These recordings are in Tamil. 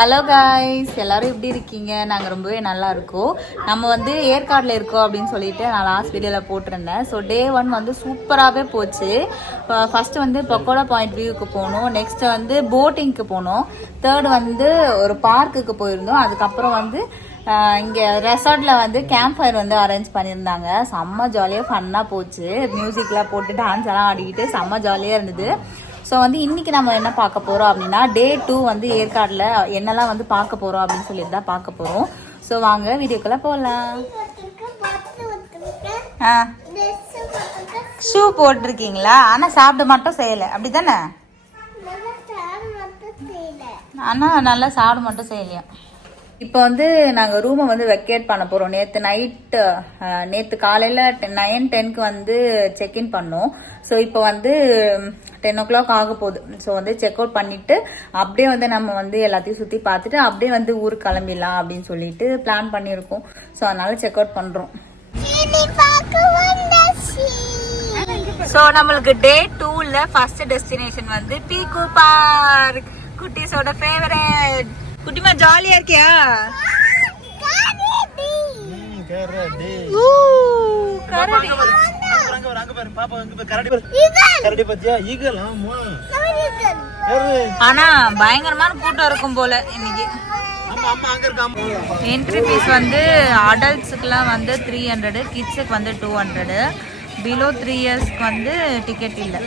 ஹலோ காய்ஸ், எல்லாரும் எப்படி இருக்கீங்க? நாங்கள் ரொம்பவே நல்லா இருக்கோம். நம்ம வந்து ஏற்காடில் இருக்கோம் அப்படின்னு சொல்லிட்டு நான் லாஸ்ட் வீடியோவில் போட்டிருந்தேன். ஸோ டே 1 வந்து சூப்பராகவே போச்சு. ஃபஸ்ட்டு வந்து பக்கோடா பாயிண்ட் வியூக்கு போனோம், நெக்ஸ்ட் வந்து போட்டிங்க்கு போனோம், தேர்ட் வந்து ஒரு பார்க்குக்கு போயிருந்தோம். அதுக்கப்புறம் வந்து இங்கே ரெசார்ட்டில் வந்து கேம்ப் ஃபயர் வந்து அரேஞ்ச் பண்ணியிருந்தாங்க. செம்ம ஜாலியாக ஃபன்னாக போச்சு. மியூசிக்லாம் போட்டு டான்ஸ் எல்லாம் ஆடிக்கிட்டு செம்ம ஜாலியாக இருந்தது. ஸோ வந்து இன்னைக்கு நம்ம என்ன பார்க்க போகிறோம் அப்படின்னா, டே 2 வந்து ஏற்காடில் என்னெல்லாம் வந்து பார்க்க போகிறோம் அப்படின்னு சொல்லிட்டு தான் பார்க்க போகிறோம். ஸோ வாங்க வீடியோக்குள்ளே போகலாம். ஷூ போட்டிருக்கீங்களா? ஆனால் சாப்பிட மட்டும் செய்யலை, அப்படி தானே? ஆனால் நல்லா சாப்பிட மட்டும் செய்யலையா? இப்போ வந்து நாங்கள் ரூமை வந்து வெக்கேட் பண்ண போகிறோம். நேற்று காலையில் 9-10க்கு வந்து செக்இன் பண்ணோம். ஸோ இப்போ வந்து 10 o'clock ஆக போகுது. ஸோ வந்து செக் அவுட் பண்ணிவிட்டு அப்படியே வந்து நம்ம வந்து எல்லாத்தையும் சுற்றி பார்த்துட்டு அப்படியே வந்து ஊருக்கு கிளம்பிடலாம் அப்படின்னு சொல்லிட்டு பிளான் பண்ணியிருக்கோம். ஸோ அதனால செக் அவுட் பண்ணுறோம். ஸோ நம்மளுக்கு டே 2ல ஃபர்ஸ்ட் டெஸ்டினேஷன் வந்து பீக்கு பார்க், குட்டீஸோட ஃபேவரட். குட்டிமா ஜாலியா இருக்கியா? ஆனா பயங்கரமான கூட்டம் இருக்கும் போல இன்னைக்கு. என்ட்ரி ஃபீஸ் வந்து அடல்ட்ஸுக்குலாம் வந்து 300, கிட்ஸுக்கு வந்து 200. பிலோ 3 இயர்ஸ்க்கு வந்து டிக்கெட் இல்லை.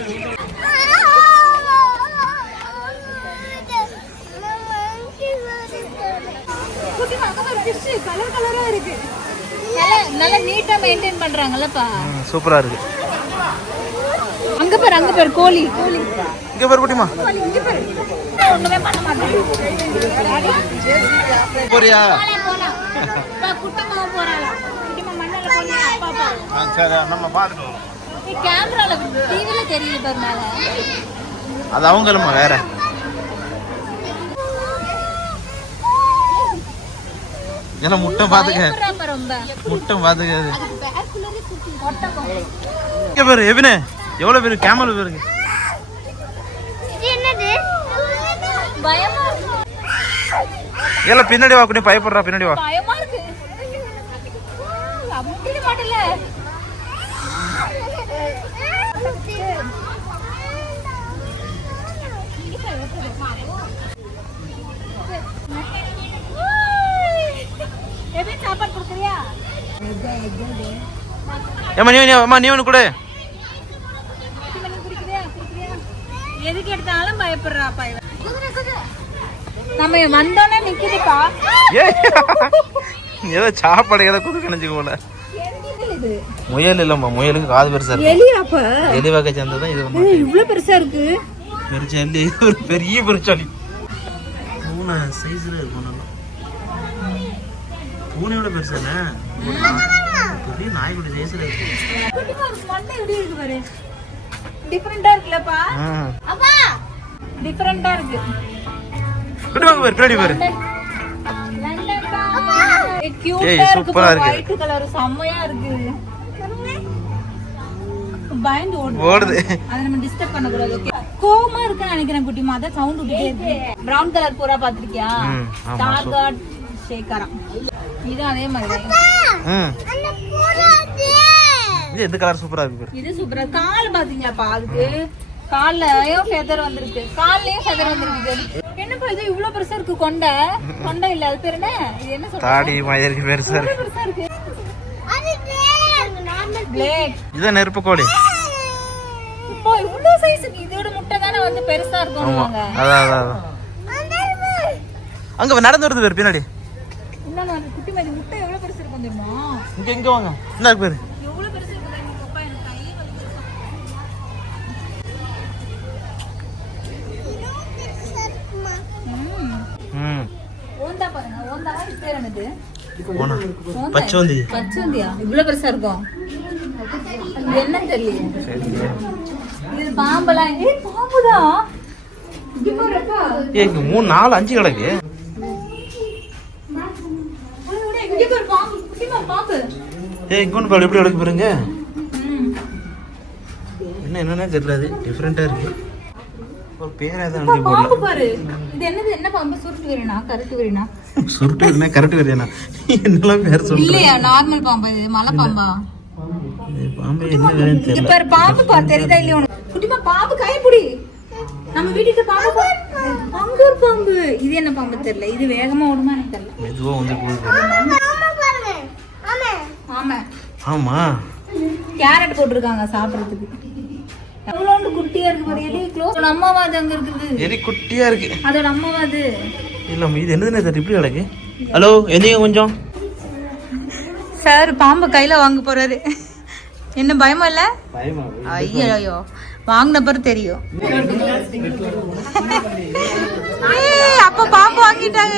கலர் கலரா இருக்கு, நல்லா நீட்டா மெயின்டைன் பண்றாங்கல்லப்பா. சூப்பரா இருக்கு. அங்க பாரு கோழி. இங்க பாரு குட்டிமா. ஒண்ணுமே பண்ண மாட்டேன். போறியா? குட்டமா போறாளா? குட்டிமா மண்ணல போறியா? அப்பா பாரு. சரி நம்ம பாத்துறோம். இந்த கேமரால டிவில தெரியல பாரு மேல. அது அவங்களமா வேற. ஏன்னா முட்டை பாத்துக்க, முட்டை பாத்துக்க. இங்க பாரு எவினே, எவ்வளவு பேரு கேமல் பாருங்க. ஏல பின்னாடி வா குட்டி, பயப்படுறா பின்னாடி வா. பயமா இருக்கு. அமுக்கிட மாட்டல. நீ ஒண்ணு கூட எதுக்கு எடுத்தாலும் பயப்படுறா. நம்ம வந்தோன்னே நிக்குதுப்பா. ஏதோ சாப்பாடு ஏதோ குது கணிச்சுக்க போல. முயல் இல்லம்மா, முயலுக்கு காது பெருசா இருக்கு. எலி வகை சேர்ந்ததான் இது. இவ்வளவு பெருசா இருக்கு. பெருசாலி, ஒரு பெரிய பெருசாலி. பூனை சைஸ்ல இருக்கும். நல்லா பூனையோட பெருசானே, பெரிய நாய்க்குட்டி சைஸ்ல இருக்கு. மண்டை எப்படி இருக்கு பாரு, டிஃபரண்டா இருக்குலப்பா. அப்பா டிஃபரண்டா இருக்கு. குட்டி வாங்க பாரு, பின்னாடி பாரு. கியூட்டா இருக்கு, ஒயிட் கலர் செம்மயா இருக்கு. பயந்து ஓடுது. அத நம்ம டிஸ்டர்ப் பண்ண கூடாது. ஓகே, கோவமா இருக்குன்னு நினைக்கிறேன் குட்டிமா, அத சவுண்ட் விட்டுட்டே இருக்கு. பிரவுன் கலர் பூரா பாத்திருக்கியா? Star card ஷேக்கரா. இது அதே மாதிரி. அந்த பூரா இது எந்த கலர் சூப்பரா இருக்கு பாரு. இது சூப்பரா. கால் பாத்தீங்களாப்பா? அதுக்கு கால்லயும் ஃபெதர் வந்திருக்கு, கால்லயும் ஃபெதர் வந்திருக்கு. என்னப்பா இது இவ்வளவு பெருசா இருக்கு? கொண்டை இல்ல, அது பேர் என்ன? இது என்ன சொல்றது? தாடி மாதிரி இருக்கு, பெருசா இருக்கு. அது பிளேட். இது நெருப்பு கோழி. இப்போ இவ்வளவு சைஸ். இதோட முட்டை தான வந்து பெருசா இருக்கும்வாங்க. அதான் அங்க நடந்து வருது பேர் பின்னாடி. இன்னொன்னு குட்டி மாதிரி முட்டை எவ்வளவு பெருசா இருக்கும் தெரியுமா? இங்க வாங்க. என்ன இருக்கு பேரு? எவ்வளவு பெருசா இருக்கு இந்த பப்பா. எனக்கு கை வலிக்குது. இது பெருசா இருக்குமா? ஓந்தா பாருங்க. ஓந்தாவா இது பேர் என்னது? ஓனா. பச்சோந்தியா? இவ்வளவு பெருசா இருக்கும். இது என்ன தெரியல. இது பாம்பலாம். பாம்புதான். இங்க 3 4 5 கிடக்கு. இங்கொன்று பாரு எப்படி கிடக்கு பாருங்க. என்னன்னே தெரியல, அது டிஃப்ரெண்டா இருக்கு. ஒரு பேர் ஏதாவது எழுதி போடல. பாரு இது என்னது, என்ன பாம்பு? சுருட்டு வெறினா கரெக்ட் வெறினா? சுருட்டு வெறினா கரெக்ட் வெறினா? என்னலாம் பேர் சொல்றீங்க? இல்லையா நார்மல் பாம்பு இது, மலை பாம்பா? பாம்பு என்ன வேறன்னு தெரியல. பாரு பாம்பு பாரு, தெரியுதா இல்லையா உனக்கு? குட்டிமா பாம்பு கைப்பிடி. நம்ம வீட்டுக்கு பாம்பு, அங்கூர் பாம்பு. இது என்ன பாம்பு தெரியல, இது வேகமா ஓடுமா எனக்கு தெரியல. மெதுவா வந்து போகுது. ஆமா ஆமா கேரட் போட்டுருக்காங்க சாப்பிடுறதுக்கு. எவ்வளவு குட்டியா இருக்கு பாரு. எலி க்ளோஸ் அம்மாவாது அங்க இருக்குது. எலி குட்டியா இருக்கு. அதோட அம்மாவாது இல்ல இது என்னதுன்னு தெரியல, இப்படி கிடக்கு. ஹலோ எந்திங்க கொஞ்சம். சார் பாம்பு கையில வாங்க போறாரு. என்ன பயமா இல்ல? பயமா? ஐயோ ஐயோ, வாங்கின பிறகு தெரியும். அப்ப பாம்பு வாங்கிட்டாங்க.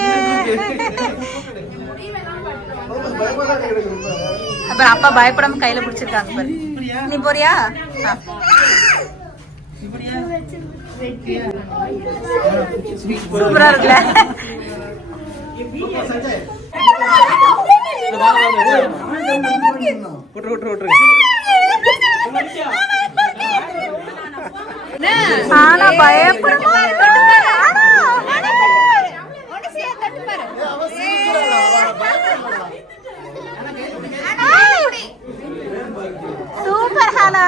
அப்புறம் அப்பா பயப்படாம கையில பிடிச்சிருக்காங்க பாரு. நீ போறியா? சூப்பரா இருக்குல்ல? ஆனா பயப்படுமா? Super Hannah.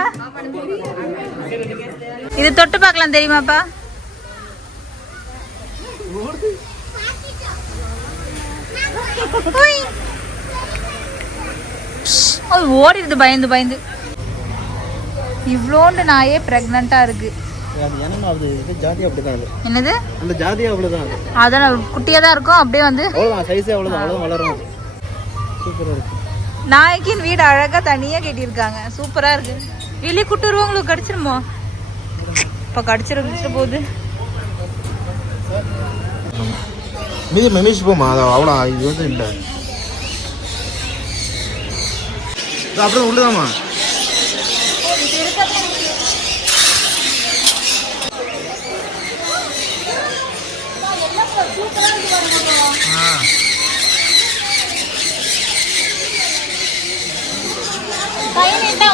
இது தொட்டு பார்க்கலாம் தெரியுமாப்பா? அது ஓடிடுது பயந்து பயந்து. இவ்வளோண்டு நாயே பிரெக்னண்டா இருக்கு. என்னது அந்த ஜாதியா? அவ்வளவுதான், அதான் குட்டியா தான் இருக்கும். அப்படியே வந்து அவ்வளவுதான் வளரும். சூப்பரா இருக்கு. நாய்க்கின் வீடு அழகா தனியா கட்டியிருக்காங்க. சூப்பரா இருக்கு. வெளியே கூட்டுருவங்களுக்கு கடிச்சிருமோ? இப்ப கடிச்சிட போகுது. மீதி மெமிஸ் போமா, அவ்வளோ இது வந்து இல்லை. அப்புறம் உள்ளதாமா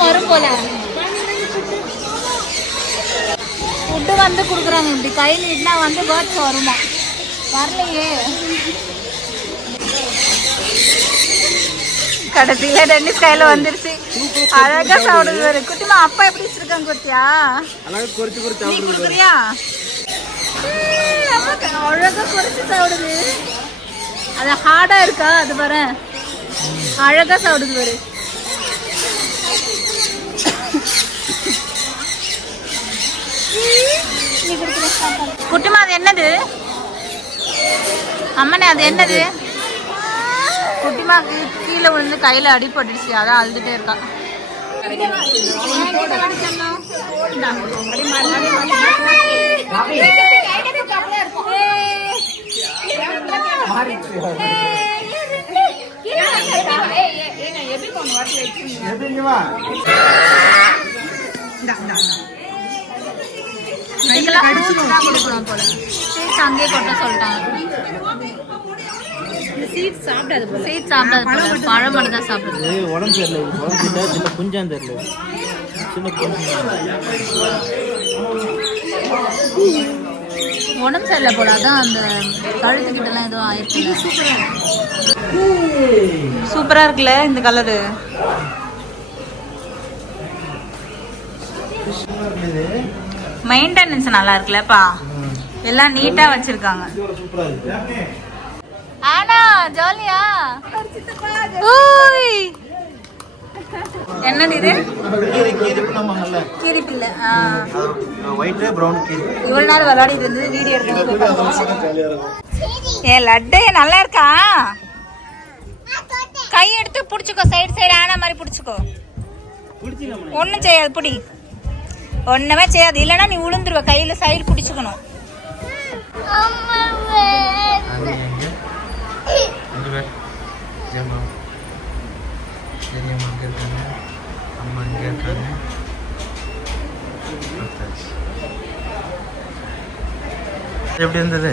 வரும் போல ஃபுட்டு வந்து கொடுக்குறாங்க. இப்படி கை நீட்டினா வந்து பேர்ட்ஸ் வருமா? வரலையே. கடைசியில டென்னிஸ் கையில வந்துருச்சு. அழகா சாப்பிடுது. குட்டிமா அப்பா எப்படி வச்சிருக்காங்க குட்டியா? நீ குடுக்குறியா? அழகா குறைச்சு சாப்பிடுது. அது ஹார்டா இருக்கா? அது பாரு அழகா சாப்பிடுது பாரு. குட்டிமா அது என்னது? அம்மனே அது என்னது? குட்டிமா கீழே விழுந்து கையில அடிபட்டுடுச்சு, அதான் அழுதுட்டே இருக்கா. அங்கே கொட்ட சொல்லிட்டாங்க. பழம் மட்டும் தான் சாப்பிடுது. உடம்பு தெரியல, குஞ்சான் தெரியல. உடம்பு சரியில்லை போல, அதான் அந்த கழுத்துக்கிட்ட எல்லாம் எதுவும் ஆயிருக்கு. சூப்பரா இருக்குல்ல இந்த கலரு. மெயின்டெனன்ஸ் நல்லா இருக்குல்லப்பா, எல்லாம் நீட்டா வச்சிருக்காங்க. ஆனா ஜாலியா. என்னது இது? கீரி பிள்ளை. இவ்வளவு நேரம் விளையாடிட்டு இருந்து வீடியோ எடுத்து. ஏ லட்டு நல்லா இருக்கா? கை எடுத்து புடிச்சுக்கோ, சைடு சைடு ஆனா மாதிரி புடிச்சுக்கோ. ஒன்னும் செய்யாது, புடி. ஒண்ணுமே செய்யாது, இல்லைன்னா நீ உளுந்துருவ. கையில சைடு புடிச்சுக்கணும். அம்மா இங்கே இருக்காங்க. எப்படி இருந்தது?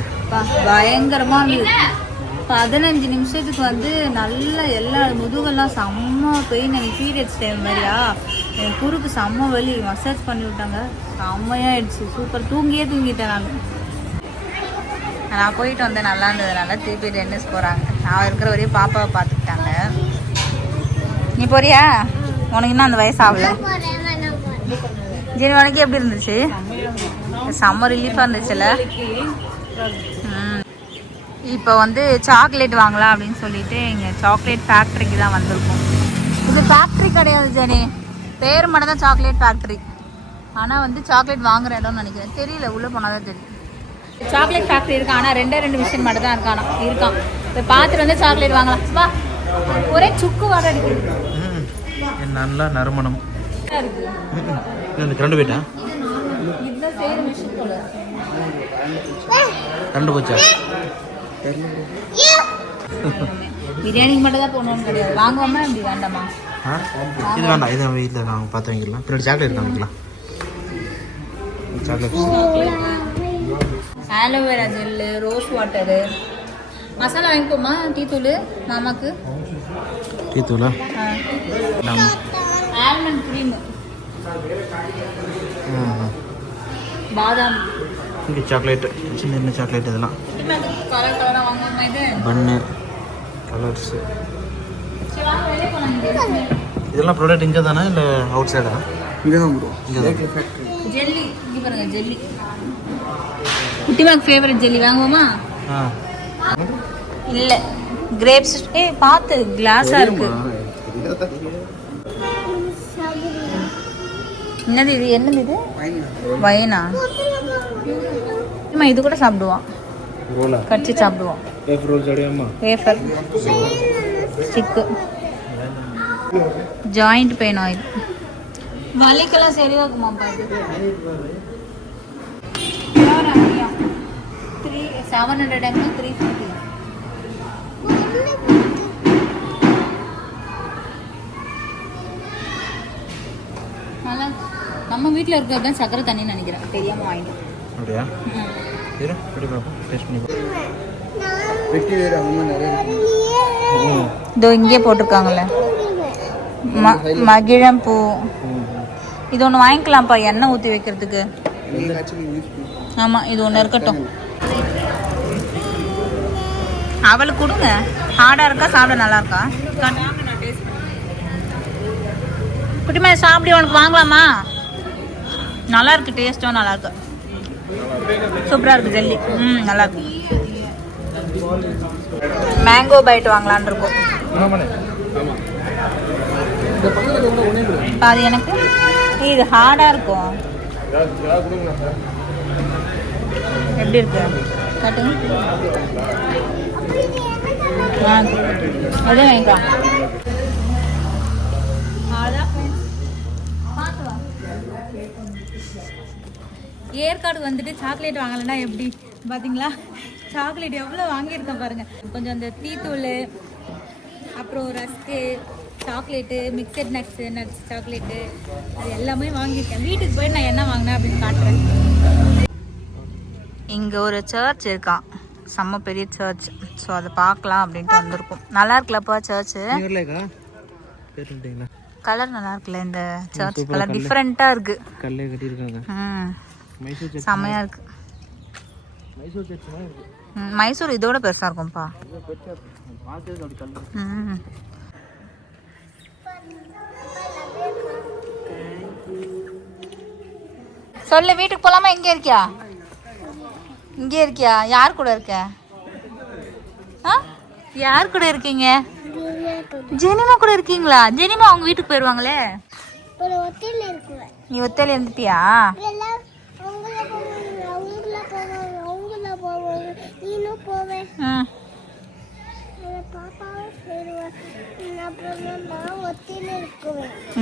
பயங்கரமா இருந்தது. 15 நிமிஷத்துக்கு வந்து நல்ல எல்லா முதுகெல்லாம் செம்ம பெயின். எனக்கு பீரியட்ஸ் டைம் மாதிரியா எனக்கு குறுக்கு செம்ம வலி. மசாஜ் பண்ணி விட்டாங்க, செம்மையாயிடுச்சு. சூப்பர். தூங்கிட்டேன் நான் போயிட்டு வந்தேன், நல்லா இருந்ததுனால திருப்பி டென்னிஸ் போகிறாங்க. நான் இருக்கிற வரையும் பாப்பாவை பார்த்துக்கிட்டாங்க. நீ போறியா? உனக்கு இன்னும் அந்த வயசு ஆகல. ஜெனி உனக்கு எப்படி இருந்துச்சு? செம்ம ரிலீஃபாக இருந்துச்சுல்ல. இப்போ வந்து சாக்லேட் வாங்கலாம் அப்படின்னு சொல்லிட்டு எங்கள் சாக்லேட் ஃபேக்ட்ரிக்கு தான் வந்திருக்கோம். இது ஃபேக்ட்ரி கிடையாது ஜெனி, பேர் மட்டும் தான் சாக்லேட் ஃபேக்ட்ரி. ஆனால் வந்து சாக்லேட் வாங்குற இடம்னு நினைக்கிறேன், தெரியல, உள்ளே போனால் தான் தெரியும். சாக்லேட் ஃபேக்ட்ரி இருக்கா, ஆனால் 2 மிஷின் மட்டும் தான் இருக்கான். இப்போ பார்த்துட்டு வந்து சாக்லேட் வாங்கலாம். வா, ஒரே சுக்கு வர அடிக்குது. நல்லா நறுமணம் கரண்டு போயிட்டா? இதுதான் சேர மிஷின் போல. கரண்டு போச்சா? பிரியாணிக்கு மட்டும் தான் போகணும்னு கிடையாது. வாங்குவோமா அப்படி வேண்டாமா? இது வேண்டாம், இது வீட்டில் நாங்கள் பார்த்து வாங்கிடலாம். பின்னாடி சாக்லேட் வாங்கிக்கலாம். Chocolate, aloe vera gel, rose water, மசாலா வாங்கிப்போமா? டீ தூள் மாமாக்கு. டீ தூளா? ஆல்மண்ட் க்ரீம், பாதாம், இங்கே சாக்லேட், சின்ன சாக்லேட், இதெல்லாம் கலர் கலராக வாங்குவோமா? இது பன்னு கலர்ஸு. சரி வாங்க, வெளியே போகலாம். இதெல்லாம் ப்ராடக்ட் இங்கே தானே இல்லை அவுட் சைடா? இங்கே தான் ப்ரோ. இங்கே தான் ஜெல்லி. இங்கே பாருங்க ஜெல்லி, குட்டிமாக்கு ஃபேவரட் ஜெல்லி. வாங்குவோமா? இல்லை, கிரேப்ஸ். பார்த்து கிளாஸாக இருக்கு. என்னது இது? என்னது இது? வைனா. இது கூட சாப்பிடுவோம், கடிச்சு சாப்பிடுவோம். Wafer stick, joint pain oil. வலிக்கெல்லாம் சரியா இருக்குமாப்பா இது? 700 ml 350. நல்லா. நம்ம வீட்டில் இருக்கிறது தான் சக்கரை தண்ணின்னு நினைக்கிறேன், தெரியாமல் வாங்கிட்டோம். அப்படியா? இரு, இப்படி பார்ப்போம், டேஸ்ட் பண்ணி பார்ப்போம். இதோ இங்கே போட்டிருக்காங்கல்ல, மகிழம் பூ. இது ஒன்று வாங்கிக்கலாம்ப்பா, எண்ணெய் ஊற்றி வைக்கிறதுக்கு. ஆமாம், இது ஒன்று இருக்கட்டும். அவளுக்கு கொடுங்க. ஹார்டாக இருக்கா, சாப்பிட நல்லா இருக்கா? குட்டிமா சாப்பிடி, உனக்கு வாங்கலாமா? நல்லா இருக்கு, டேஸ்ட்டும் நல்லா இருக்கு, சூப்பராக இருக்கு ஜெல்லி. நல்லா இருக்கு. மேங்கோ பைட் வாங்கலான் இருக்கோம். அது எனக்கு இது ஹார்டாக இருக்கும். எப்படி இருக்கு காட்டுங்க. அதே வாங்கிக்கலாம். ஏற்காடு வந்துட்டு சாக்லேட் வாங்கலைன்னா எப்படி பார்த்தீங்களா? சாக்லேட் எவ்வளோ வாங்கியிருக்கேன் பாருங்க. கொஞ்சம் அந்த டீ தூள், அப்புறம் rusk, chocolate, mixed nuts chocolate, அது எல்லாமே வாங்கியிருக்கேன். வீட்டுக்கு போய் நான் என்ன வாங்கினேன் அப்படின்னு காட்டுறேன். இங்கே ஒரு சர்ச் இருக்கான், செம்ம பெரிய சர்ச். ஸோ அதை பார்க்கலாம் அப்படின்ட்டு வந்திருக்கோம். நல்லா இருக்குல்லப்பா சர்ச்சு? கலர் நல்லா இருக்குல்ல, இந்த சர்ச் கலர் டிஃப்ரெண்ட்டாக இருக்கு. கல்லே கட்டியிருக்காங்க. செம்மையா இருக்கு. மைசூர் இதோட பெருசா இருக்கும்பா. சொல்லு, வீட்டுக்கு போலாமா? இங்க இருக்கியா? இங்க இருக்கியா? யார் கூட இருக்க? யார் கூட இருக்கீங்க? ஜெனிமா கூட இருக்கீங்களா? ஜெனிமா அவங்க வீட்டுக்கு போயிருவாங்களே. நீ ஒத்தையில இருந்துட்டியா?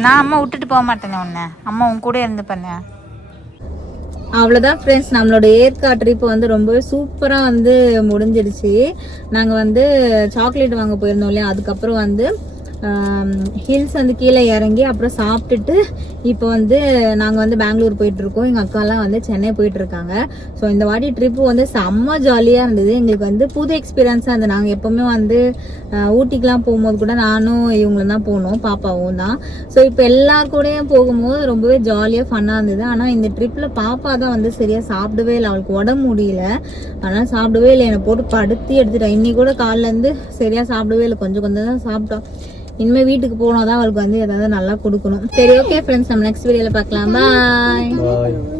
நான் அம்மா விட்டுட்டு போக மாட்டேனே உன்னை. அம்மா உன் கூட இருந்து பண்ண. அவ்வளோதான் ஃப்ரெண்ட்ஸ், நம்மளோட ஏற்காடு ட்ரிப் வந்து ரொம்பவே சூப்பராக வந்து முடிஞ்சிடுச்சு. நாங்கள் வந்து சாக்லேட் வாங்க போயிருந்தோம் இல்லையா, அதுக்கப்புறம் வந்து ஹில்ஸ் வந்து கீழே இறங்கி அப்புறம் சாப்பிட்டுட்டு இப்போ வந்து நாங்கள் வந்து பெங்களூர் போயிட்டு இருக்கோம். எங்கள் அக்காலாம் வந்து சென்னை போயிட்டு இருக்காங்க. ஸோ இந்த வாட்டி ட்ரிப்பு வந்து செம்ம ஜாலியாக இருந்தது. எங்களுக்கு வந்து புது எக்ஸ்பீரியன்ஸாக இருந்தது. நாங்கள் எப்போவுமே வந்து ஊட்டிக்கெலாம் போகும்போது கூட நானும் இவங்களும் தான் போனோம், பாப்பாவும் தான். ஸோ இப்போ எல்லார் கூடயும் போகும்போது ரொம்பவே ஜாலியாக ஃபன்னாக இருந்தது. ஆனால் இந்த ட்ரிப்பில் பாப்பா தான் வந்து சரியாக சாப்பிடவே இல்லை, அவளுக்கு உடம்பு முடியல, அதனால் சாப்பிடவே இல்லை. என்னை போட்டு படுத்தி எடுத்துட்டேன். இன்னைக்கு கூட காலிலேருந்து சரியாக சாப்பிடவே இல்லை, கொஞ்சம் கொஞ்சம் தான் சாப்பிட்டோம். இனிமே வீட்டுக்கு போனாதான் அவளுக்கு வந்து ஏதாவது நல்லா கொடுக்கணும். சரி, ஓகே ஃப்ரெண்ட்ஸ், நம்ம நெக்ஸ்ட் வீடியோல பார்க்கலாம். பாய்.